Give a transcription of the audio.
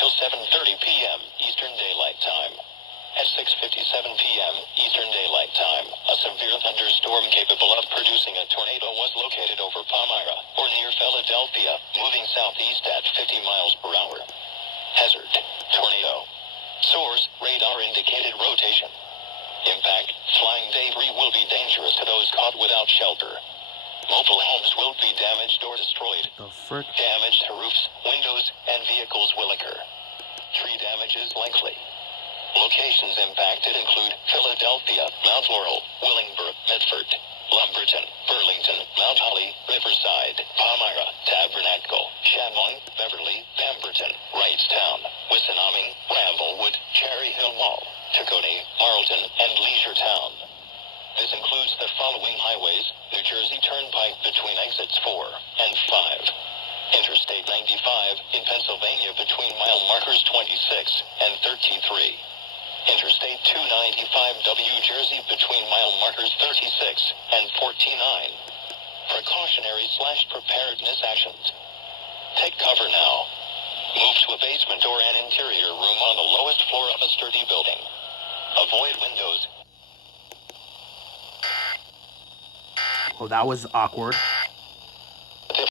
until 7:30 p.m. Eastern Daylight Time. At 6:57 p.m. Eastern Daylight Time, a severe thunderstorm capable of producing a tornado was located over Palmyra, or near Philadelphia, moving southeast at 50 miles per hour. Hazard: tornado. Source: radar indicated rotation. Impact: flying debris will be dangerous to those caught without shelter. Mobile homes will be damaged or destroyed. The frick? Damage to roofs, windows, and vehicles will occur. Tree damage is likely. Locations impacted include Philadelphia, Mount Laurel, Willingboro, Medford, Lumberton, Burlington, Mount Holly, Riverside, Palmyra, Tabernacle, Chamois, Beverly, Pemberton, Wrightstown, Wissinoming, Bramblewood, Cherry Hill Mall, Tacony, Marlton, and Leisuretown. This includes the following highways: New Jersey Turnpike between exits 4 and 5. Interstate 95 in Pennsylvania between mile markers 26 and 33. Interstate 295W Jersey between mile markers 36 and 49. Precautionary/preparedness actions. Take cover now. Move to a basement or an interior room on the lowest floor of a sturdy building. Avoid windows. Oh, that was awkward.